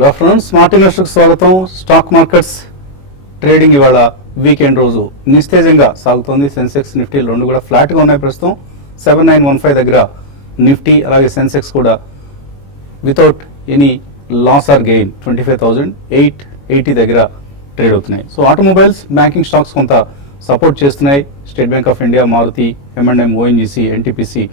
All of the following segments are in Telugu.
Good afternoon. స్మార్ట్ ఇన్వెస్టర్కి స్వాగతం. స్టాక్ మార్కెట్స్ ట్రేడింగ్ ఇవాళ వీకెండ్ రోజు నిస్తేజంగా సాగుతోంది. సెన్సెక్స్ నిఫ్టీ రెండు కూడా ఫ్లాట్గా ఉన్నాయి. ప్రస్తుతం 7915 దగ్గర నిఫ్టీ, అలాగే సెన్సెక్స్ కూడా without any loss or gain 25,880 దగ్గర ట్రేడ్ అవుతున్నాయి. సో ఆటోమొబైల్స్, బ్యాంకింగ్ స్టాక్స్ కొంత సపోర్ట్ చేస్తున్నాయి. State Bank of India, Maruti, M&M, ONGC, NTPC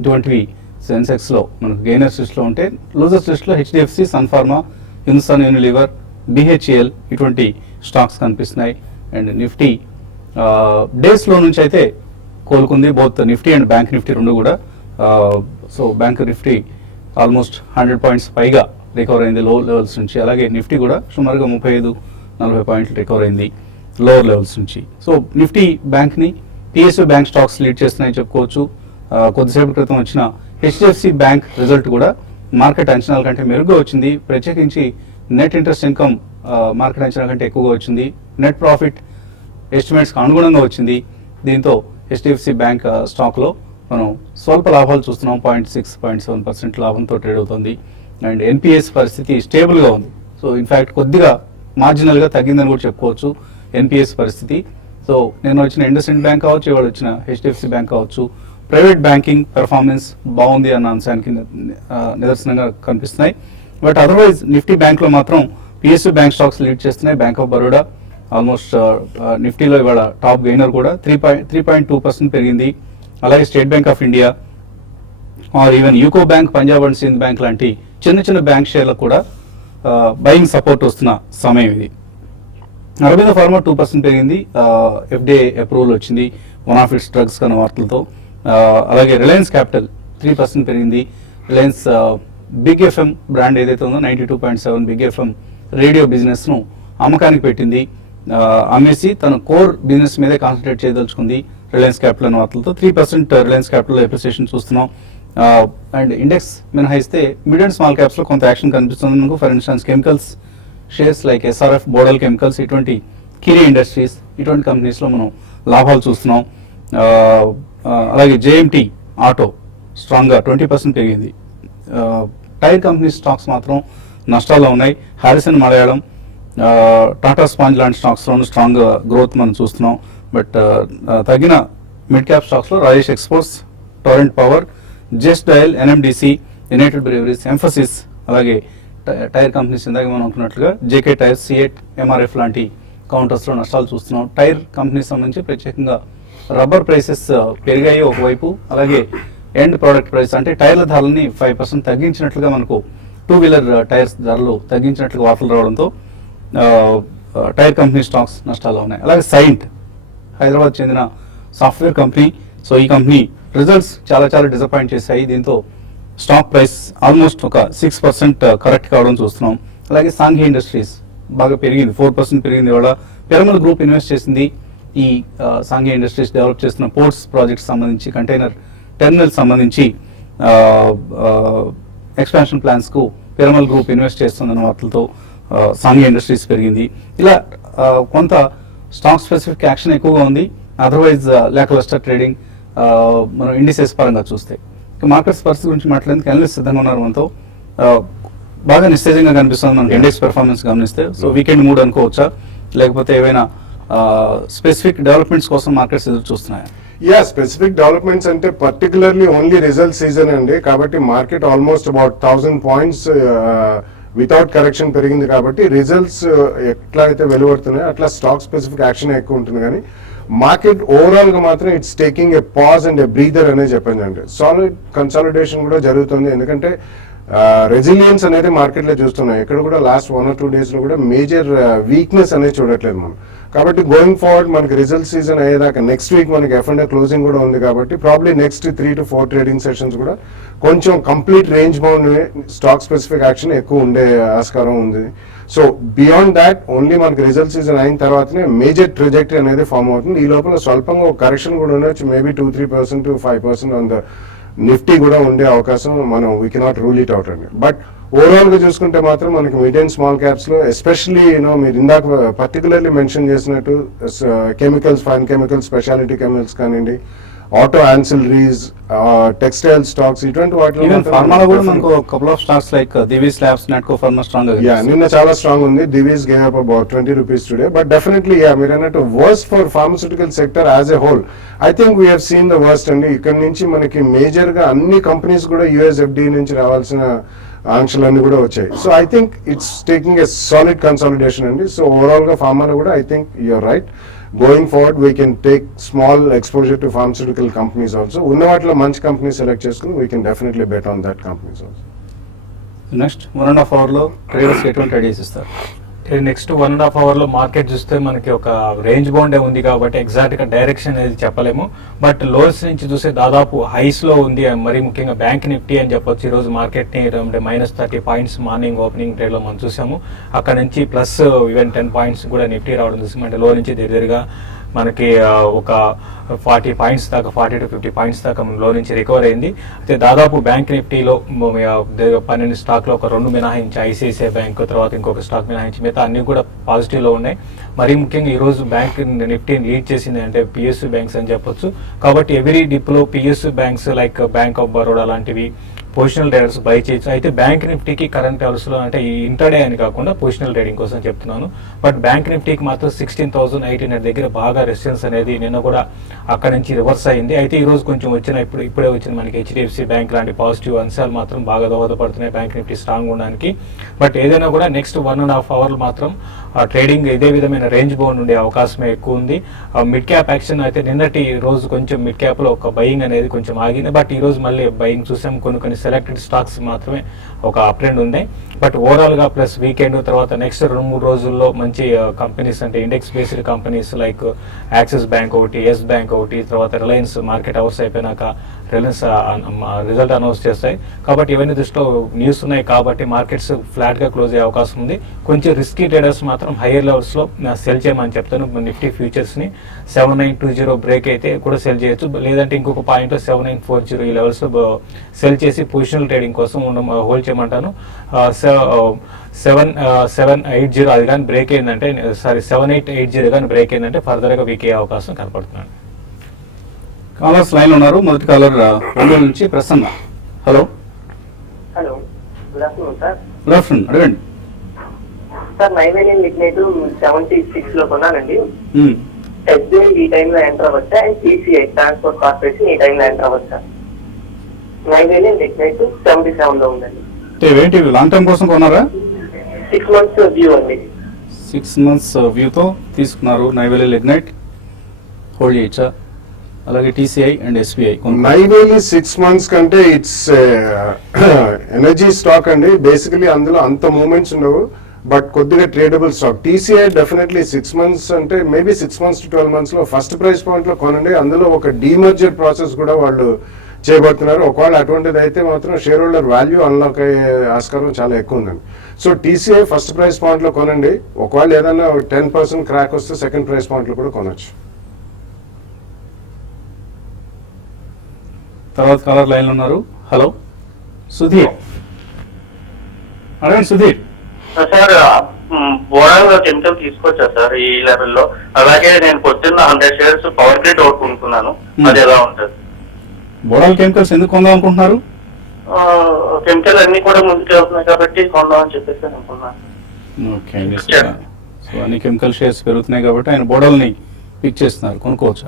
ఇటువంటివి సెన్సెక్స్లో మనకు గెయినర్స్ లిస్ట్లో ఉంటే, లూజర్స్ లిస్ట్లో HDFC, Sun Pharma, Hindustan Unilever, BHEL ఇటువంటి స్టాక్స్ కనిపిస్తున్నాయి. అండ్ నిఫ్టీ డేస్లో నుంచి అయితే కోలుకుంది. Both Nifty and bank Nifty రెండు కూడా. So bank Nifty almost 100 points పైగా రికవర్ అయింది లో లెవెల్స్ నుంచి. అలాగే నిఫ్టీ కూడా సుమారుగా 35-40 పాయింట్లు రికవర్ అయింది లోవర్ లెవెల్స్ నుంచి. సో నిఫ్టీ బ్యాంక్ని PSU బ్యాంక్ స్టాక్స్ లీడ్ చేస్తున్నాయని చెప్పుకోవచ్చు. కొద్దిసేపు క్రితం వచ్చిన HDFC బ్యాంక్ రిజల్ట్ కూడా మార్కెట్ అంచనాల కంటే మెరుగ్గా వచ్చింది. ప్రత్యేకించి నెట్ ఇంట్రెస్ట్ ఇన్కమ్ మార్కెట్ అంచనా కంటే ఎక్కువగా వచ్చింది. నెట్ ప్రాఫిట్ ఎస్టిమేట్స్కి అనుగుణంగా వచ్చింది. దీంతో HDFC బ్యాంక్ స్టాక్లో మనం స్వల్ప లాభాలు చూస్తున్నాం. 0.6-0.7% లాభంతో ట్రేడ్ అవుతుంది. అండ్ NPS పరిస్థితి స్టేబుల్గా ఉంది. సో ఇన్ఫ్యాక్ట్ కొద్దిగా మార్జినల్గా తగ్గిందని కూడా చెప్పుకోవచ్చు NPS పరిస్థితి. సో నేను వచ్చిన ఇండస్ఇండ్ బ్యాంక్ కావచ్చు, ఇవాళ వచ్చిన HDFC బ్యాంక్ కావచ్చు, ప్రైవేట్ బ్యాంకింగ్ పెర్ఫార్మెన్స్ బాగుంది అన్న అంశానికి నిదర్శనంగా కనిపిస్తున్నాయి. బట్ అదర్వైజ్ నిఫ్టీ బ్యాంక్లో మాత్రం PSU బ్యాంక్ స్టాక్స్ లీడ్ చేస్తున్నాయి. బ్యాంక్ ఆఫ్ బరోడా ఆల్మోస్ట్ నిఫ్టీలో ఇవాళ టాప్ గెయినర్ కూడా 3.2% పెరిగింది. అలాగే State Bank of India or even UCO Bank, Punjab and Sind Bank లాంటి చిన్న చిన్న బ్యాంక్ షేర్లకు కూడా బయింగ్ సపోర్ట్ వస్తున్న సమయం ఇది. అరబిందో ఫార్మా 2% పెరిగింది. FDA అప్రూవల్ వచ్చింది వన్ ఆఫ్ ఇట్స్ డ్రగ్స్ కన్న వార్తలతో. అలాగే రిలయన్స్ క్యాపిటల్ 3% పెరిగింది. రిలయన్స్ బిగ్ FM బ్రాండ్ ఏదైతే ఉందో 92.7 బిగ్ FM రేడియో బిజినెస్ను అమ్మకానికి పెట్టింది. అమ్మేసి తన కోర్ బిజినెస్ మీదే కాన్సన్ట్రేట్ చేయదలుచుకుంది రిలయన్స్ క్యాపిటల్ అనే వార్తలతో 3% రిలయన్స్ క్యాపిటల్ అప్రిసియేషన్ చూస్తున్నాం. అండ్ ఇండెక్స్ మినహాయిస్తే మిడ్ అండ్ స్మాల్ క్యాప్స్లో కొంత యాక్షన్ కనిపిస్తుంది మనకు. For instance chemicals shares like SRF, Bodal chemicals, ఇటువంటి కిరీ ఇండస్ట్రీస్ ఇటువంటి కంపెనీస్లో మనం లాభాలు చూస్తున్నాం. అలాగే JMT ఆటో స్ట్రాంగ్గా 20% పెరిగింది. టైర్ కంపెనీ స్టాక్స్ మాత్రం నష్టాల్లో ఉన్నాయి. హారిసన్ మలయాళం, టాటా స్పాంజ్ లాంటి స్టాక్స్లోనూ స్ట్రాంగ్ గ్రోత్ మనం చూస్తున్నాం. బట్ తగిన మిడ్ క్యాప్ స్టాక్స్లో Rajesh exports, Torrent power, just dial, NMDC, United breweries, emphasis, అలాగే టైర్ కంపెనీస్ ఇందాక మనం అనుకున్నట్లుగా JK టైర్స్, C8, MRF లాంటి కౌంటర్స్లో నష్టాలు చూస్తున్నాం. టైర్ కంపెనీస్ సంబంధించి ప్రత్యేకంగా రబ్బర్ ప్రైసెస్ పెరిగాయి ఒకవైపు, అలాగే ఎండ్ ప్రోడక్ట్ ప్రైస్ అంటే టైర్ల ధరలని 5% తగ్గించినట్లుగా మనకు 2-వీలర్ టైర్స్ ధరలు తగ్గించినట్లుగా వార్తలు రావడంతో టైర్ కంపెనీ స్టాక్స్ నష్టాల్లో ఉన్నాయి. అలాగే సైంట్, హైదరాబాద్ చెందిన సాఫ్ట్వేర్ కంపెనీ. సో ఈ కంపెనీ రిజల్ట్స్ చాలా డిసప్పాయింట్ చేశాయి. దీంతో స్టాక్ ప్రైస్ ఆల్మోస్ట్ ఒక 6% కరెక్ట్ కావడం చూస్తున్నాం. అలాగే సాంఘీ ఇండస్ట్రీస్ బాగా పెరిగింది, 4% పెరిగింది. ఇవాళ పిరమల్ గ్రూప్ ఇన్వెస్ట్ చేసింది ఈ సాంఘీ ఇండస్ట్రీస్ డెవలప్ చేస్తున్న పోర్ట్స్ ప్రాజెక్ట్స్ సంబంధించి, కంటైనర్ టెర్మినల్స్ సంబంధించి ఎక్స్పాన్షన్ ప్లాన్స్కు పిరమల్ గ్రూప్ ఇన్వెస్ట్ చేస్తుందన్న వార్తలతో సాంఘీ ఇండస్ట్రీస్ పెరిగింది. ఇలా కొంత స్టాక్ స్పెసిఫిక్ యాక్షన్ ఎక్కువగా ఉంది. అదర్వైజ్ లాకలస్టర్ ట్రేడింగ్ మనం ఇండిసెస్ పరంగా చూస్తే. మార్కెట్స్ పరిస్థితి గురించి మాట్లాడేందుకు అనలిస్ట్ సిద్ధంగా ఉన్నారు మనతో. బాగా నిస్తేజంగా కనిపిస్తుంది మనకి ఇండెక్స్ పెర్ఫార్మెన్స్ గమనిస్తే. సో వీకెండ్ మూడ్ అనుకోవచ్చా, లేకపోతే ఏవైనా స్పెసిఫిక్ డెవలప్మెంట్స్ కోసం మార్కెట్స్ ఎదురు చూస్తున్నాయా? స్పెసిఫిక్ డెవలప్మెంట్స్ అంటే పర్టికులర్లీ ఓన్లీ రిజల్ట్ సీజన్ అండి. కాబట్టి market almost about 1000 points without correction పెరిగింది. కాబట్టి రిజల్ట్స్ ఎట్లా అయితే వెలువడుతున్నాయో అట్లా స్టాక్ స్పెసిఫిక్ యాక్షన్ ఎక్కువ ఉంటుంది. కానీ మార్కెట్ ఓవరాల్ గా మాత్రం it's taking a pause and A breather అనే చెప్పండి. అంటే సాలిడ్ కన్సాలిడేషన్ కూడా జరుగుతుంది. ఎందుకంటే రెసిలియన్స్ అనేది మార్కెట్ లో చూస్తున్నాం. ఎక్కడ కూడా లాస్ట్ 1 or 2 days లో కూడా మేజర్ వీక్నెస్ అనేది చూడట్లేదు మనం. కాబట్టి గోయింగ్ ఫార్వర్డ్ మనకి రిజల్ట్ సీజన్ అయ్యేదాకా నెక్స్ట్ వీక్ మనకి F&A క్లోజింగ్ కూడా ఉంది. కాబట్టి probably next 3 to 4 trading sessions కూడా కొంచెం complete range bound stock specific action ఎక్కువ ఉండే ఆస్కారం ఉంది. సో బియాండ్ దాట్ ఓన్లీ మనకి రిజల్ట్ సీజన్ అయిన తర్వాతనే మేజర్ ట్రెజెక్టరీ అనేది ఫామ్ అవుతుంది. ఈ లోపల స్వల్పంగా ఒక కరెక్షన్ కూడా ఉండొచ్చు. Maybe 2-3% to 5% on the Nifty కూడా ఉండే అవకాశం మనం we cannot rule it out అండి. బట్ ఓవరాల్ గా చూసుకుంటే మాత్రం మనకి మిడ్ అండ్ స్మాల్ క్యాప్స్ లో ఎస్పెషల్లీ మీరు ఇందాక పర్టికులర్లీ మెన్షన్ చేసినట్టు chemicals, fine chemicals, speciality chemicals కానివ్వండి, ఆటో యాన్సిలరీస్, టెక్స్టైల్ స్టాక్స్, ఇటువంటి వాటిలో ఈవెన్ మాత్రం ఫార్మాలో కూడా definitely- మనకు couple of stocks like Divi's labs, Natco pharma strong గా నిన్న చాలా స్ట్రాంగ్ ఉంది. Divi's gave up about 20 rupees today, but definitely మీరు అన్నట్టు worst for pharmaceutical sector as a whole. I think we have seen the worst అండి. ఇక్కడ నుంచి మనకి మేజర్ గా అన్ని కంపెనీస్ కూడా యుఎస్ఎఫ్డి నుంచి రావాల్సిన ఆంక్షలన్నీ కూడా వచ్చాయి. So I think it's taking a solid consolidation అండి. సో ఓవరాల్ గా ఫార్మాలో కూడా I think you are right. Going forward we can take small exposure to pharmaceutical companies also. ఉన్న వాటిలో మంచి కంపెనీ సెలెక్ట్ చేసుకుని we can definitely bet on that companies also. Next 1.5 hour లో ట్రేడర్స్ ఎటువంటి ఐడియాస్ ఇస్తారు? నెక్స్ట్ 1.5 అవర్ లో మార్కెట్ చూస్తే మనకి ఒక రేంజ్ బౌండే ఉంది కాబట్టి ఎగ్జాక్ట్ గా డైరెక్షన్ అనేది చెప్పలేము. బట్ లోస్ నుంచి చూస్తే దాదాపు హైస్ లో ఉంది. మరి ముఖ్యంగా బ్యాంక్ నిఫ్టీ అని చెప్పొచ్చు. ఈ రోజు మార్కెట్ ని -30 పాయింట్స్ మార్నింగ్ ఓపెనింగ్ ట్రేడ్ లో మనం చూసాము. అక్కడ నుంచి ప్లస్ ఈవెన్ 10 పాయింట్స్ కూడా నిఫ్టీ రావడం చూసాము. అంటే లో నుంచి దగ్గరగా మనకి ఒక 40 పాయింట్స్ దాకా, 40 to 50 పాయింట్స్ దాకా లో నుంచి రికవర్ అయింది. అయితే దాదాపు బ్యాంక్ నిఫ్టీలో 12 స్టాక్లో ఒక 2 మినహాయించి ఐసిఐసిఐ బ్యాంక్, తర్వాత ఇంకొక స్టాక్ మినహాయించి మిగతా అన్ని కూడా పాజిటివ్లో ఉన్నాయి. మరీ ముఖ్యంగా ఈరోజు బ్యాంక్ నిఫ్టీని లీడ్ చేసింది అంటే పిఎస్యు బ్యాంక్స్ అని చెప్పొచ్చు. కాబట్టి ఎవ్రీ డిప్లో PSU banks like bank of Baroda లాంటివి పొజిషనల్ ట్రేడర్స్ బై చేయొచ్చు. అయితే బ్యాంక్ నిఫ్టీకి కరెంట్ అవర్స్ లో అంటే ఈ ఇంటర్డే అని కాకుండా పొజిషనల్ ట్రేడింగ్ కోసం చెప్తున్నాను. బట్ బ్యాంక్ నిఫ్టీకి మాత్రం 16,800 దగ్గర బాగా రెసిస్టెన్స్ అనేది నిన్న కూడా అక్కడ నుంచి రివర్స్ అయింది. అయితే ఈ రోజు కొంచెం ఇప్పుడే వచ్చిన మనకి హెచ్డిఎఫ్సి బ్యాంక్ లాంటి పాజిటివ్ అంశాలు మాత్రం బాగా దోహదపడుతున్నాయి బ్యాంక్ నిఫ్టీ స్ట్రాంగ్ ఉండడానికి. బట్ ఏదైనా కూడా నెక్స్ట్ 1.5 అవర్లు మాత్రం ట్రేడింగ్ ఇదే విధమైన రేంజ్ బౌండ్ ఉండే అవకాశమే ఎక్కువ ఉంది. మిడ్ క్యాప్ యాక్షన్ అయితే నిన్నటి రోజు కొంచెం మిడ్ క్యాప్ లో ఒక బయింగ్ అనేది కొంచెం ఆగింది. బట్ ఈ రోజు మళ్ళీ బయింగ్ చూసాం. కొన్ని సెలెక్టెడ్ స్టాక్స్ మాత్రమే ఒక అప్ ట్రెండ్ ఉంది. బట్ ఓవరాల్ గా ప్లస్ వీకెండ్ తర్వాత నెక్స్ట్ 2-3 రోజుల్లో మంచి కంపెనీస్ అంటే index based companies like axis bank ఒకటి, ఎస్ బ్యాంక్ ఒకటి, తర్వాత రిలయన్స్ మార్కెట్ అవర్స్ అయిపోయినాక రిలయన్స్ రిజల్ట్ అనౌన్స్ చేస్తాయి. కాబట్టి ఇవన్నీ దృష్టిలో న్యూస్ ఉన్నాయి కాబట్టి మార్కెట్స్ ఫ్లాట్ గా క్లోజ్ అయ్యే అవకాశం ఉంది. కొంచెం రిస్కీ ట్రేడర్స్ మాత్రం హైయర్ లెవెల్స్ లో సెల్ చేయమని చెప్తాను. నిఫ్టీ ఫ్యూచర్స్ ని 7920 బ్రేక్ అయితే కూడా సెల్ చేయొచ్చు. లేదంటే ఇంకొక పాయింట్ 7940 ఈ లెవెల్స్ లో సెల్ చేసి పొజిషనల్ ట్రేడింగ్ కోసం హోల్డ్ చేయమంటాను. 780 అది కానీ బ్రేక్ అయిందంటే 7880 కానీ బ్రేక్ అయిందంటే ఫర్దర్ గా వీక్ అయ్యే అవకాశం కనపడుతున్నాను. కాలర్స్ లైన్ ఉన్నారు. మొదటి కాలర్ ఒంగోలు నుంచి Prasanna. Hello hello, good afternoon sir. Good afternoon, అడగండి. సార్ నైవేలియన్ లిగ్నైట్ 76 లో కొన్నానండి. మ్మ్. ఎస్బీఐ ఈ టైంలో ఎంటర్ అవ్వచ్చా? అండ్ టీసీఐ ట్రాన్స్పోర్ట్ కార్పొరేషన్ ఈ టైంలో ఎంటర్ అవ్వచ్చా? నైవేలియన్ లిగ్నైట్ 77 లో ఉందండి. అంటే ఏంటి లాంగ్ టర్మ్ కోసం కొన్నారా? 6 months వ్యూ అండి. 6 months వ్యూతో తీసుకున్నారు. నైవేలి లిగ్నైట్ హోల్డ్ చేయొచ్చా? అలాగే TCI and SBI Neyveli 6 months కంటే ఇట్స్ ఎనర్జీ స్టాక్ అండి. బేసికలీ అందులో అంత మూమెంట్స్ ఉండవు, బట్ కొద్దిగా tradable stock. TCI definitely 6 months అంటే మేబీ 6 months to 12 months లో ఫస్ట్ ప్రైస్ పాయింట్ లో కొనండి. అందులో ఒక డీమర్జర్ ప్రాసెస్ కూడా వాళ్ళు చేయబోతున్నారు. ఒకవేళ అటువంటిది అయితే మాత్రం షేర్ హోల్డర్ వాల్యూ అన్లాక్ అయ్యే ఆస్కారం చాలా ఎక్కువ ఉందండి. So TCI first price point లో కొనండి. ఒకవేళ ఏదైనా 10% క్రాక్ వస్తే సెకండ్ ప్రైస్ పాయింట్ లో కూడా కొనొచ్చు. తర్వాత కాలర్ లైన్ లో ఉన్నారు. హలో సుధీర్, అడగండి సుధీర్. సార్ బోడాలో కెమికల్ తీసుకోవచ్చా సార్ ఈ లెవెల్లో? అలాగే నేను పొద్దున్న 100 shares పవర్ గ్రిడ్ ఒకటి కొనుక్కున్నాను, అది ఎలా ఉంటుంది? బోడాల్ కెమికల్స్ ఎందుకు కొందాం అనుకుంటున్నారు? కెమికల్ అన్ని కూడా ముందుకు వెళ్తున్నాయి కాబట్టి కొందామని చెప్పేసి అనుకున్నాను. ఓకే అండి. సో అన్ని కెమికల్ షేర్స్ పెరుగుతున్నాయి కాబట్టి ఆయన బోడాల్ని పిక్ చేస్తున్నారు, కొనుక్కోవచ్చు.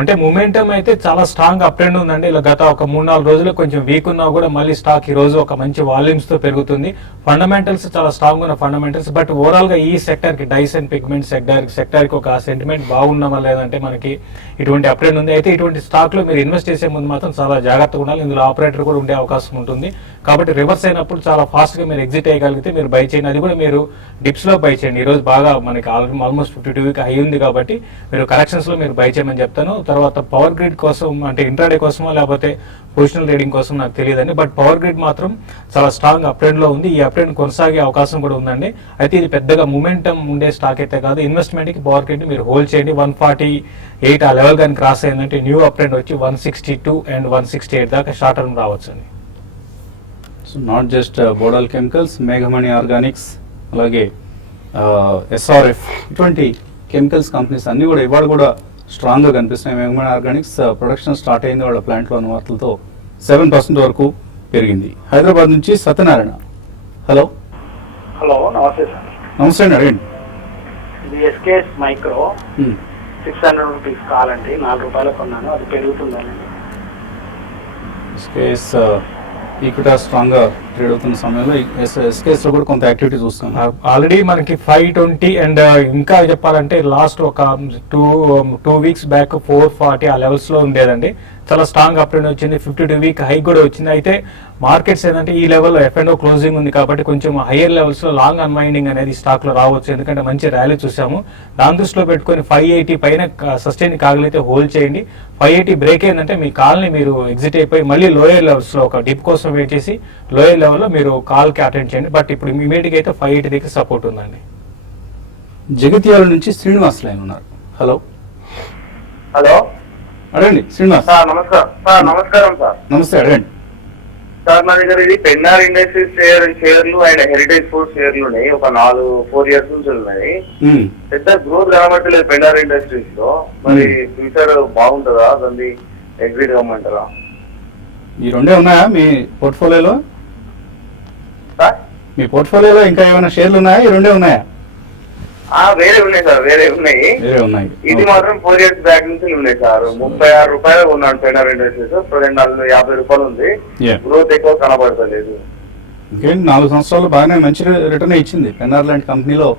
అంటే మూమెంటం అయితే చాలా స్ట్రాంగ్ అప్ ట్రెండ్ ఉందండి. ఇలా గత ఒక 3-4 రోజులు కొంచెం వీక్ ఉన్నా కూడా మళ్ళీ స్టాక్ ఈ రోజు ఒక మంచి వాల్యూమ్స్ తో పెరుగుతుంది. ఫండమెంటల్స్ చాలా స్ట్రాంగ్ ఉన్న ఫండమెంటల్స్. బట్ ఓవరాల్ గా ఈ సెక్టర్ కి డైస్ అండ్ పిగ్మెంట్ సెక్టర్ కి ఒక సెంటిమెంట్ బాగున్నామా లేదంటే మనకి ఇటువంటి అప్ ట్రెండ్ ఉంది. అయితే ఇటువంటి స్టాక్ లో మీరు ఇన్వెస్ట్ చేసే ముందు మాత్రం చాలా జాగ్రత్తగా ఉండాలి. ఇందులో ఆపరేటర్ కూడా ఉండే అవకాశం ఉంటుంది. కాబట్టి రివర్స్ అయినప్పుడు చాలా ఫాస్ట్ గా మీరు ఎగ్జిట్ అయ్యగలిగితే మీరు బై చేయండి. అది కూడా మీరు డిప్స్ లో బై చేయండి. ఈ రోజు బాగా మనకి ఆల్మోస్ట్ 52 వీక్ హై ఉంది కాబట్టి మీరు కరెక్షన్స్ లో మీరు బై చేయమని చెప్తాను. తర్వాత పవర్ గ్రిడ్ కోసం అంటే ఇంట్రాడే కోసమో లేకపోతే పొజిషనల్ ట్రేడింగ్ కోసం నాకు తెలియదండి. బట్ పవర్ గ్రిడ్ మాత్రం చాలా స్ట్రాంగ్ అప్ ట్రెండ్ లో ఉంది. ఈ అప్ ట్రెండ్ కొనసాగే అవకాశం కూడా ఉందండి. అయితే ఇది పెద్దగా మూమెంటం ఉండే స్టాక్ అయితే కాదు. ఇన్వెస్ట్మెంట్ కి పవర్ గ్రిడ్ మీరు హోల్డ్ చేయండి. 148 ఆ లెవెల్ కానీ క్రాస్ అయిందంటే న్యూ అప్ ట్రెండ్ వచ్చి 162 and 168 దాకా షార్ట్ టర్మ్ రావచ్చు అండి. So not just Bodal chemicals, మేఘమణి ఆర్గానిక్స్, అలాగే ఎస్ఆర్ఎఫ్, ఇటువంటి కెమికల్స్ కంపెనీస్ అన్ని కూడా ఇవాళ కూడా స్ట్రాంగ్గా కనిపిస్తున్నాయి. మెగ్మా ఆర్గానిక్స్ ప్రొడక్షన్ స్టార్ట్ అయింది వాళ్ళ ప్లాంట్లో అన్న వార్తలతో 7% వరకు పెరిగింది. హైదరాబాద్ నుంచి సత్యనారాయణ. హలో హలో నమస్తే సార్. నమస్తే అండి, అడగండి. ఇది ఎస్కేఎస్ మైక్రో 600 రూపీస్ కావాలండి. 4 రూపాయలు కొన్నాను, అది పెరుగుతుందండి. ఎస్కేఎస్ ఈక్విటా స్ట్రాంగ్గా ట్రేడ్ అవుతున్న సమయంలో ఎస్కేఎస్లో కూడా కొంత యాక్టివిటీ చూస్తాం. ఆల్రెడీ మనకి 520 అండ్ ఇంకా చెప్పాలంటే లాస్ట్ ఒక టూ వీక్స్ బ్యాక్ 440 ఆ లెవెల్స్ లో ఉండేదండి. చాలా స్ట్రాంగ్ అప్ ట్రెండ్ వచ్చింది. 52 వీక్ హై కూడా వచ్చింది. అయితే మార్కెట్స్ ఏంటంటే ఈ లెవెల్లో F&O క్లోజింగ్ ఉంది కాబట్టి కొంచెం హయ్యర్ లెవెల్స్ లో లాంగ్ అన్వైండింగ్ అనేది స్టాక్ లో రావచ్చు. ఎందుకంటే మంచి ర్యాలీ చూసాము. దాని దృష్టిలో పెట్టుకొని 580 పైన సస్టైన్ కాగలిగితే హోల్డ్ చేయండి. 580 బ్రేక్ అయిందంటే మీ కాల్ని మీరు ఎగ్జిట్ అయిపోయి మళ్ళీ లోయర్ లెవెల్స్ లో ఒక డిప్ కోసం వెయిట్ చేసి లోయర్ లెవెల్లో మీరు కాల్ కి అటెండ్ చేయండి. బట్ ఇప్పుడు ఇమీడియట్ గా అయితే 580 దగ్గర సపోర్ట్ ఉందండి. జగిత్యాల నుంచి శ్రీనివాస్ లైన్ ఉన్నారు. హలో హలో అడగండి శ్రీనివాస్. సార్ నమస్కారం సార్. నమస్తే, అడగండి. సార్ మా దగ్గర ఇది పెన్నార్ ఇండస్ట్రీస్ షేర్లు అండ్ హెరిటేజ్ ఫుడ్ షేర్లు ఉన్నాయి. ఒక 4-4 ఇయర్స్ నుంచి ఉన్నాయి. పెద్ద గ్రోత్ కనబట్టలేదు పెన్నార్ ఇండస్ట్రీస్ లో. మరి ఫ్యూచర్ బాగుంటుందా, దాన్ని ఎగ్జిట్ కమ్మంటారా? ఈ రెండే ఉన్నాయా మీ పోర్ట్ఫోలియోలో? సార్ మీ పోర్ట్ఫోలియోలో ఇంకా ఏమైనా షేర్లు ఉన్నాయా? ఈ రెండే ఉన్నాయా? వేరే ఉన్నాయి సార్, వేరే ఉన్నాయి. వేరే ఉన్నాయి. ఇది మాత్రం 4 ఇయర్స్ బ్యాక్ నుంచి ఉన్నాయి సార్. 36 రూపాయలు ఉన్నాడు పెన్నార్ ఇండస్ట్రీస్. ప్రజెంట్ 50 రూపాయలు ఉంది. Yeah. గ్రోత్ ఎక్కువ కనబడతలేదు. ఇంకేంటి 4 సంవత్సరాలు బాగానే మంచి రిటర్న్ ఇచ్చింది పెన్నార్ లాంటి కంపెనీలో.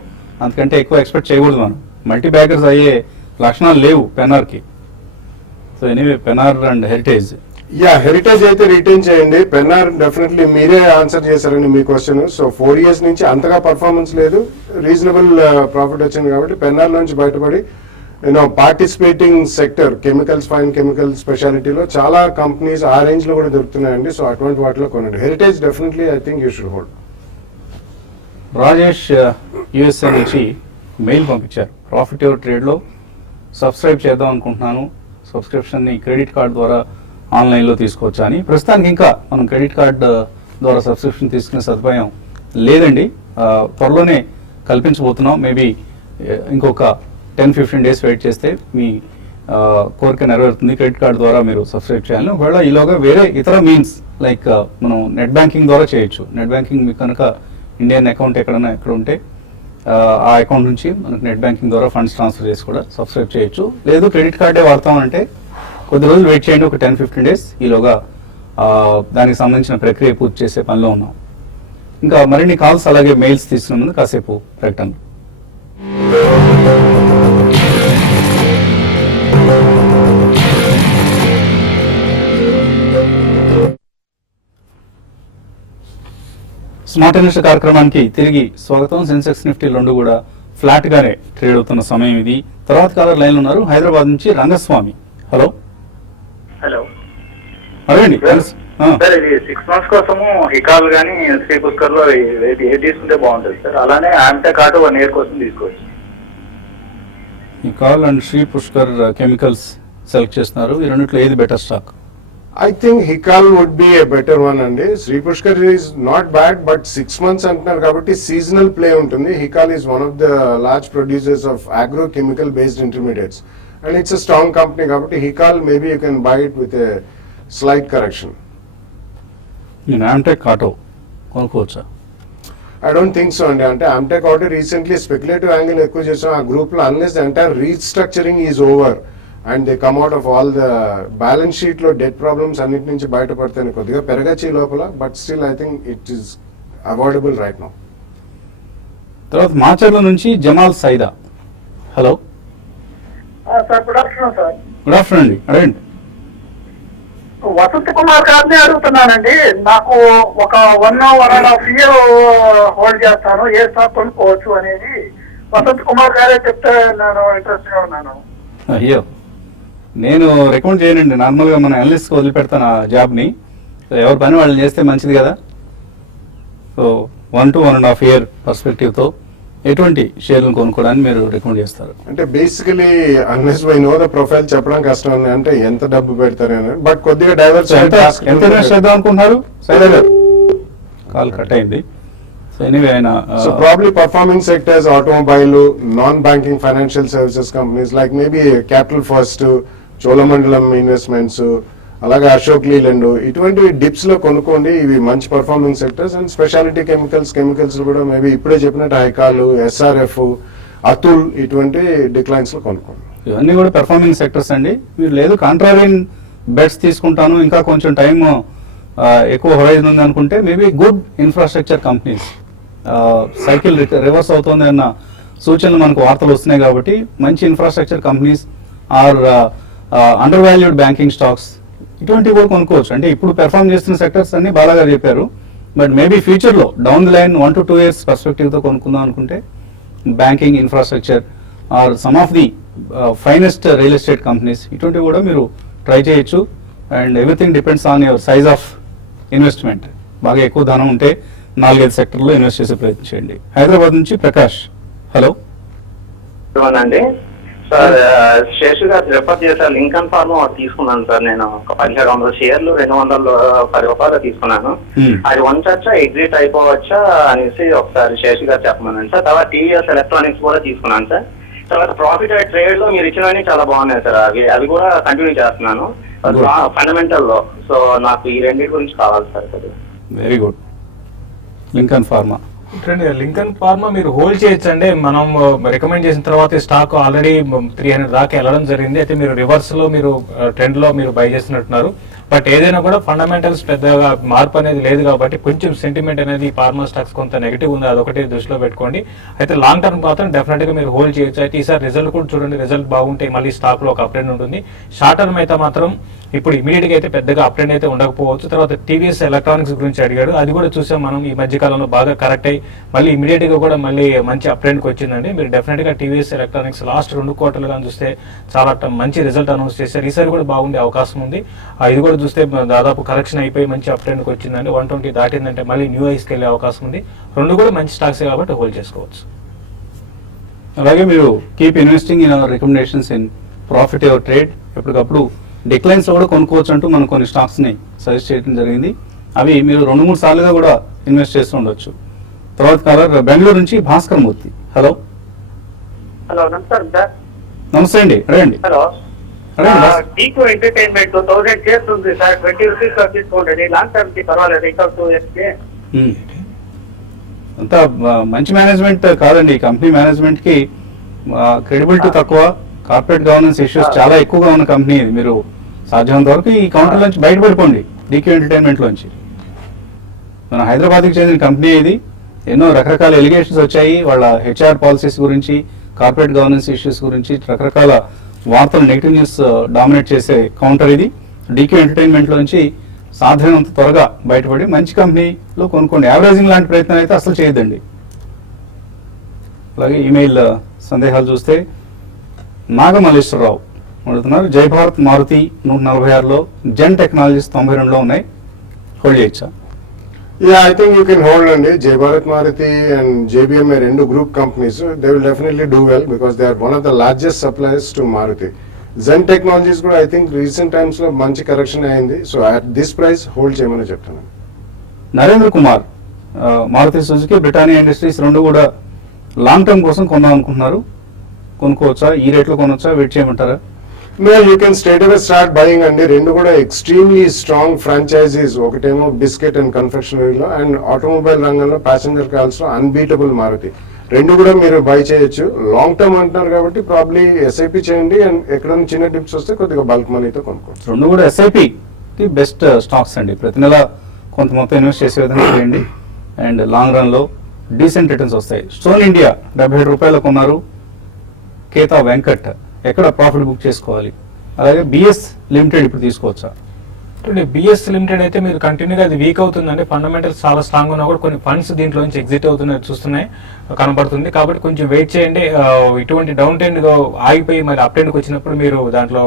అంతకంటే ఎక్కువ ఎక్స్పెక్ట్ చేయకూడదు మనం. మల్టీ బ్యాగర్స్ అయ్యే లక్షణాలు లేవు పెన్నార్కి. So anyway Pennar and Heritage. Heritage అయితే రిటైన్ చేయండి. పెన్నార్ డెఫినెట్లీ మీరే ఆన్సర్ చేశారండి మీ క్వశ్చన్. సో 4 ఇయర్స్ నుంచి అంతగా పర్ఫార్మెన్స్ లేదు, రీజనబుల్ ప్రాఫిట్ వచ్చింది కాబట్టి పెన్నార్ నుంచి బయటపడి participating sector chemicals, fine chemical స్పెషాలిటీలో చాలా కంపెనీస్ ఆ రేంజ్ లో కూడా దొరుకుతున్నాయండి. సో అటువంటి వాటిలో కొనండి. Heritage definitely I think you should hold. Rajesh USA నుంచి మెయిల్ పంపించారు. ప్రాఫిట్ యువర్ ట్రేడ్లో సబ్స్క్రైబ్ చేద్దాం అనుకుంటున్నాను. సబ్స్క్రిప్షన్ని క్రెడిట్ కార్డ్ ద్వారా ఆన్లైన్లో తీసుకోవచ్చా అని. ప్రస్తుతానికి ఇంకా మనం క్రెడిట్ కార్డ్ ద్వారా సబ్స్క్రిప్షన్ తీసుకునే సదుపాయం లేదండి. త్వరలోనే కల్పించబోతున్నాం. మేబీ ఇంకొక 10-15 డేస్ వెయిట్ చేస్తే మీ కోరిక నెరవేరుతుంది. క్రెడిట్ కార్డ్ ద్వారా మీరు సబ్స్క్రైబ్ చేయాలి. ఒకవేళ ఈలోగా వేరే ఇతర మీన్స్ లైక్ మనం నెట్ బ్యాంకింగ్ ద్వారా చేయొచ్చు. నెట్ బ్యాంకింగ్ మీకు కనుక ఇండియన్ అకౌంట్ ఎక్కడ ఉంటే ఆ అకౌంట్ నుంచి మనకు నెట్ బ్యాంకింగ్ ద్వారా ఫండ్స్ ట్రాన్స్ఫర్ చేసి కూడా సబ్స్క్రైబ్ చేయొచ్చు. లేదు క్రెడిట్ కార్డే వాడతామంటే కొద్ది రోజులు వెయిట్ చేయండి, ఒక 10-15 డేస్. ఈలోగా దానికి సంబంధించిన ప్రక్రియ పూర్తి చేసే పనిలో ఉన్నాం. ఇంకా మరిన్ని కాల్స్ అలాగే మెయిల్స్ తీసుకునే ముందు కాసేపు ప్రకటనలు. స్మార్ట్ ఇన్వెస్టర్ కార్యక్రమానికి తిరిగి స్వాగతం. సెన్సెక్స్ నిఫ్టీ 2 కూడా ఫ్లాట్ గానే ట్రేడ్ అవుతున్న సమయం ఇది. తర్వాత కాలర్ లైన్ ఉన్నారు హైదరాబాద్ నుంచి రంగస్వామి. హలో హలో అడగండి. సార్, ఇది 6 months కోసము హికాల్ గానీ శ్రీ పుష్కర్ లో ఏది తీసుకుంటే బాగుంటుంది సార్? అలానే ఆమ్టెక్ ఆటో 1 year కోసం తీసుకోవచ్చు. Hikal and Shri Pushkar Chemicals select చేస్తున్నారు. ఈ రెండిట్లో ఏది better stock? I think Hikal would be a better one అండి. Shri Pushkar is not bad, but 6 months అంటున్నారు కాబట్టి seasonal play ఉంటుంది. Hikal is one of the large producers of agrochemical based intermediates and it's a strong company కాబట్టి Hikal maybe you can buy it with a slight correction. నేను ఆమ్టెక్ ఆటో కొనుక్కోవచ్చా? I don't think so అండి. అంటే Amtech Auto recently speculative angle ఎక్కువ చేసాం ఆ గ్రూప్ లో. unless the entire restructuring is over and they come out of all the balance sheet లో డెట్ ప్రాబ్లమ్స్ అన్నిటి నుంచి బయటపడితే కొద్దిగా పెరగచ్చు లోపల. But still I think it is avoidable right now. తర్వాత మాచర్ల నుంచి Jamal Saida. Hello sir, good afternoon sir. Good afternoon అండి, అడగండి. వసంత్ కుమార్ గారిని అడుగుతున్నానండి. నాకు ఒక 1.5 year హోల్డ్ చేస్తాను, ఏ స్టాక్ కొనుక్కోవచ్చు అనేది వసంత్ కుమార్ గారే చెప్తే నేను ఇంట్రెస్ట్ గా ఉన్నాను. అయ్యో, నేను రికమెండ్ చేయనండి. నార్మల్గా మన అనలిస్ట్కి వదిలిపెడతాను ఆ జాబ్ని. సో ఎవరి పని వాళ్ళు చేస్తే మంచిది కదా. సో 1 to 1.5 year పర్స్పెక్టివ్తో ఎటువంటి షేర్లను కొనుక్కోవడానికి మీరు రికమెండ్ చేస్తారు? అంటే basically unless we know the profile చెప్పడం కష్టం ఉంది. అంటే ఎంత డబ్బు పెడతారు అని. బట్ కొద్దిగా డైవర్స్ ఎంత ఇన్వెస్ట్ చేద్దాం అనుకుంటున్నారు? సైదా గారు కాల్ కట్ అయింది. సో ఎనీవే ఆయన So probably performing sectors, automobile, non-banking financial services companies like maybe Capital First, Cholamandalam Investments, అలాగే అశోక్ లీలాండ్ ఇటువంటి డిప్స్ లో కొనుక్కోండి. ఇవి మంచి performing sectors. And speciality chemicals కూడా మేబీ ఇప్పుడే చెప్పినట్టు హైకాల్, ఎస్ఆర్ఎఫ్, అతుల్ ఇటువంటి డిక్లైన్స్ లో కొనుక్కోండి. ఇవన్నీ కూడా పెర్ఫార్మింగ్ సెక్టర్స్ అండి. మీరు లేదు కాంట్రారియన్ బెట్స్ తీసుకుంటాను, ఇంకా కొంచెం టైం ఎక్కువ హొరైజన్ ఉంది అనుకుంటే maybe good infrastructure companies cycle reverse అవుతుంది అన్న సూచనలు మనకు వార్తలు వస్తున్నాయి కాబట్టి మంచి infrastructure companies or undervalued banking stocks ఇటువంటివి కూడా కొనుక్కోవచ్చు. అంటే ఇప్పుడు పెర్ఫార్మ్ చేస్తున్న సెక్టర్స్ అన్ని బాగా చెప్పారు. బట్ మేబీ ఫ్యూచర్లో down the line 1 to 2 years పర్స్పెక్టివ్తో కొనుక్కుందాం అనుకుంటే banking, infrastructure or some of the finest real estate companies ఇటువంటివి కూడా మీరు ట్రై చేయొచ్చు. And everything depends on your size of investment. బాగా ఎక్కువ ధనం ఉంటే 4-5 సెక్టర్లో ఇన్వెస్ట్ చేసే ప్రయత్నం చేయండి. హైదరాబాద్ నుంచి ప్రకాష్, హలో. అండి సార్, శేషు గారు రిఫర్ చేశారు లింకన్ ఫార్మ్ తీసుకున్నాను సార్. నేను ఒక 1700 షేర్లు 210 రూపాయలు తీసుకున్నాను. అది ఉంచచ్చా, ఎగ్జిట్ అయిపోవచ్చా అనేసి ఒకసారి శేషు గారు చెప్పమన్నాను సార్. తర్వాత టీవీఎస్ ఎలక్ట్రానిక్స్ కూడా తీసుకున్నాను సార్. తర్వాత ప్రాఫిట్ ట్రేడ్ లో మీరు ఇచ్చినవన్నీ చాలా బాగున్నాయి సార్. అవి కూడా కంటిన్యూ చేస్తున్నాను ఫండమెంటల్ లో. సో నాకు ఈ రెండింటి గురించి కావాలి sir. Very good. Lincoln pharma Lincoln pharma మీరు హోల్డ్ చేయొచ్చండి. మనం రికమెండ్ చేసిన తర్వాత స్టాక్ ఆల్రెడీ 300 దాకా వెళ్ళడం జరిగింది. అయితే మీరు రివర్స్ లో మీరు ట్రెండ్ లో మీరు బై చేస్తున్నట్టున్నారు. బట్ ఏదైనా కూడా ఫండమెంటల్స్ పెద్దగా మార్పు అనేది లేదు కాబట్టి కొంచెం సెంటిమెంట్ అనేది ఫార్మా స్టాక్స్ కొంత నెగిటివ్ ఉంది, అదొకటి దృష్టిలో పెట్టుకోండి. అయితే లాంగ్ టర్మ్ మాత్రం డెఫినెట్ గా మీరు హోల్డ్ చేయొచ్చు. అయితే ఈసారి రిజల్ట్ కూడా చూడండి, రిజల్ట్ బాగుంటే మళ్ళీ స్టాక్ లో ఒక అప్ట్రెండ్ ఉంటుంది. షార్ట్ టర్మ్ అయితే మాత్రం ఇప్పుడు ఇమీడియట్ గా అయితే పెద్దగా అప్ట్రెండ్ అయితే ఉండకపోవచ్చు. తర్వాత టీవీఎస్ ఎలక్ట్రానిక్స్ గురించి అడిగాడు, అది కూడా చూసాం మనం ఈ మధ్య కాలంలో బాగా కరెక్ట్ అయ్యి మళ్ళీ ఇమీడియట్ గా కూడా మళ్ళీ మంచి అప్ట్రెండ్ కి వచ్చిందండి. మీరు డెఫినెట్ గా టీవీఎస్ ఎలక్ట్రానిక్స్ లాస్ట్ 2 quarters గా చూస్తే చాలా మంచి రిజల్ట్ అనౌన్స్ చేశారు. ఈసారి కూడా బాగుండే అవకాశం ఉంది. ఇది కూడా చూస్తే దాదాపు కరెక్షన్ అయిపోయి మంచి అప్ట్రెండ్ కి వచ్చిందండి. 120 దాటిందంటే మళ్ళీ న్యూ హైస్కి వెళ్ళే అవకాశం ఉంది. రెండు కూడా మంచి స్టాక్స్ కాబట్టి హోల్డ్ చేసుకోవచ్చు. అలాగే మీరు keep investing in our recommendations in profit your trade. ఎప్పటికప్పుడు డిక్లైన్స్ లో కూడా కొనుక్కోవచ్చు అంటూ మనం కొన్ని స్టాక్స్ ని సజెస్ట్ చేయడం జరిగింది. అవి మీరు 2-3 సార్లుగా కూడా ఇన్వెస్ట్ చేస్తూ ఉండొచ్చు. తర్వాత కాలర్ బెంగళూరు నుంచి భాస్కర్ మూర్తి, హలో. హలో, నమస్కారం సార్. నమస్తే అండి, అడగండి. హలో, అడగండి. టీకో ఎంటర్టైన్మెంట్ 1000 షేర్స్ ఉంది సార్. 20 రూపీస్ తీసుకోండి. లాంగ్ టర్మ్ కి పర్వాలేదు, ఇంకా 2 years కి. అంతా మంచి మేనేజ్మెంట్ కాదండి. కంపెనీ మేనేజ్మెంట్ కి క్రెడిబిలిటీ తక్కువ, కార్పొరేట్ గవర్నెన్స్ ఇష్యూస్ చాలా ఎక్కువగా ఉన్న కంపెనీ ఇది. మీరు సాధ్యమైనంత వరకు ఈ కౌంటర్ నుంచి బయటపడిపోండి, డీక్యూ ఎంటర్టైన్మెంట్ లోంచి. మన హైదరాబాద్కి చెందిన కంపెనీ ఇది. ఎన్నో రకరకాల ఎలిగేషన్స్ వచ్చాయి వాళ్ళ హెచ్ఆర్ పాలసీస్ గురించి, కార్పొరేట్ గవర్నెన్స్ ఇష్యూస్ గురించి. రకరకాల వార్తలు, నెగిటివ్ న్యూస్ డామినేట్ చేసే కౌంటర్ ఇది. డీక్యూ ఎంటర్టైన్మెంట్ లోంచి సాధ్యమైనంత త్వరగా బయటపడి మంచి కంపెనీలో కొనుక్కోండి. యావరేజింగ్ లాంటి ప్రయత్నం అయితే అసలు చేయొద్దండి. అలాగే ఈమెయిల్ సందేహాలు చూస్తే నాగమల్లేశ్వరరావు అడుగుతున్నారు, జై భారత్ మారుతి 146లో, జెన్ టెక్నాలజీస్ 92లో ఉన్నాయి, హోల్డ్ చేయొచ్చా? Yeah, I think you can hold on it. Jai Bharat Maruti and JBM are two group companies. So they will definitely do well because they are one of the largest suppliers to Maruti. Zen Technologies కూడా I think recent times లో మంచి కరెక్షన్ అయింది. So at this price hold చేయమని చెప్తాను. Narendra Kumar, Maruti Suzuki, Britannia Industries రెండు కూడా లాంగ్ టర్మ్ కోసం కొందాం అనుకుంటున్నారు, కొనుక్కోవచ్చా? ఈ రేట్లో కొనొచ్చా? వెయిట్ చేయమంటారా? No, you can straight away start buying అండి. రెండు కూడా ఎక్స్ట్రీమ్లీ స్ట్రాంగ్ ఫ్రాంచైజీస్. ఒకటేమో బిస్కెట్ అండ్ కన్ఫెక్షనరీలో, అండ్ ఆటోమొబైల్ రంగంలో ప్యాసింజర్ కార్స్ లో అన్బీటబుల్ మారుతి. రెండు కూడా మీరు బై చేయొచ్చు. లాంగ్ టర్మ్ అంటున్నారు కాబట్టి ప్రాబ్లీ ఎస్ఐపి చేయండి, అండ్ ఎక్కడైనా చిన్న డిప్స్ వస్తే కొద్దిగా బల్క్ మనీతో కొనుక్కోవచ్చు. రెండు కూడా ఎస్ఐపి బెస్ట్ స్టాక్స్ అండి. ప్రతి నెల కొంత మొత్తం ఇన్వెస్ట్ చేసే విధంగా చేయండి, అండ్ లాంగ్ రన్ లో డీసెంట్ రిటర్న్స్ వస్తాయి. స్టోన్ ఇండియా 77 రూపాయలకు కొన్నారు. కేతా వెంకట్ ఎక్కడ ప్రాఫిట్ బుక్ చేసుకోవాలి? అలాగే బిఎస్ లిమిటెడ్ ఇప్పుడు తీసుకోవచ్చా? బిఎస్ లిమిటెడ్ అయితే మీరు కంటిన్యూగా అది వీక్ అవుతుందండి. ఫండమెంటల్స్ చాలా స్ట్రాంగ్ ఉన్నా కూడా కొన్ని ఫండ్స్ దీంట్లో నుంచి ఎగ్జిట్ అవుతున్నాయి చూస్తున్నాయి, కనబడుతుంది. కాబట్టి కొంచెం వెయిట్ చేయండి. ఇటువంటి డౌన్ ట్రెండ్ ఆగిపోయి మరి అప్ ట్రెండ్కి వచ్చినప్పుడు మీరు దాంట్లో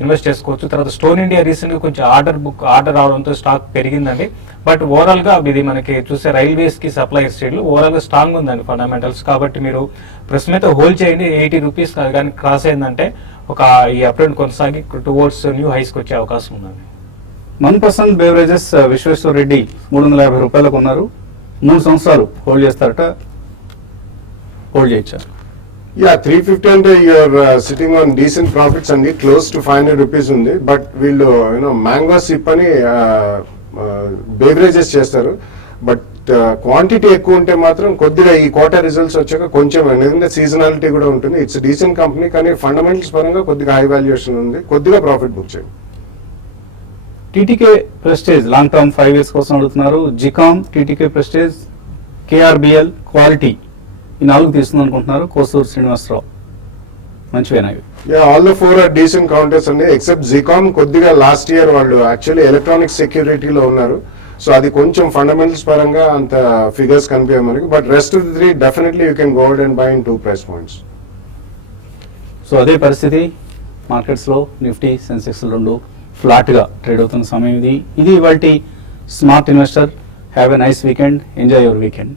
ఇన్వెస్ట్ చేసుకోవచ్చు. తర్వాత స్టోన్ ఇండియా రీసెంట్ గా కొంచెం ఆర్డర్ రావడంతో స్టాక్ పెరిగిందండి. బట్ ఓవరాల్ గా ఇది మనకి చూస్తే రైల్వేస్ కి సప్లై స్టేట్లు ఓవరాల్ గా స్ట్రాంగ్ ఉందండి ఫండమెంటల్స్. కాబట్టి మీరు ప్రస్తుతం అయితే హోల్డ్ చేయండి. 80 రూపీస్ కానీ క్రాస్ అయిందంటే ఒక ఈ అప్ ట్రెండ్ కొనసాగి టువర్డ్స్ న్యూ హైస్ కి వచ్చే అవకాశం ఉందండి. మన్ పసంద్ బెవరేజెస్ విశ్వేశ్వర రెడ్డి 350 రూపాయలకు ఉన్నారు. 3 సంవత్సరాలు హోల్డ్ చేస్తారట, హోల్డ్ చేయొచ్చా? యా 350 అంటే you are sitting on decent profits అండి, క్లోజ్ టు 500 రూపీస్ ఉంది. బట్ వీళ్ళు యూనో మ్యాంగో సిప్ అని బేవరేజెస్ చేస్తారు. బట్ క్వాంటిటీ ఎక్కువ ఉంటే మాత్రం కొద్దిగా ఈ క్వార్టర్ రిజల్ట్స్ వచ్చాక కొంచెం, ఎందుకంటే సీజనాలిటీ కూడా ఉంటుంది. ఇట్స్ డీసెంట్ కంపెనీ, కానీ ఫండమెంటల్స్ పరంగా కొద్దిగా హై వాల్యుయేషన్ ఉంది, కొద్దిగా ప్రాఫిట్ బుక్ చేయండి. TTK Prestige long term 5 years కోసం అడుగుతున్నారు. Zicom, TTK Prestige, KRBL, Kwality ఈ 4 తీసుకుందాం అనుకుంటున్నారు. కోసూరు శ్రీనివాసరావు మంచివేనా ఇవి? Yeah all the 4 are decent counters అండి, ఎక్సెప్ట్ జికామ్ కొద్దిగా లాస్ట్ ఇయర్ వాళ్ళు యాక్చువల్లీ ఎలక్ట్రానిక్ సెక్యూరిటీలో ఉన్నారు. సో అది కొంచెం ఫండమెంటల్స్ పరంగా అంత ఫిగర్స్ కనిపించాయి మనకి. But rest of the 3 definitely you can go and by in 2 price points. So అదే పరిస్థితి మార్కెట్స్లో. నిఫ్టీ, సెన్సెక్స్ 2 ఫ్లాట్గా ట్రేడ్ అవుతున్న సమయం ఇది. ఇవాల్టి smart investor. Have a nice weekend, enjoy your weekend.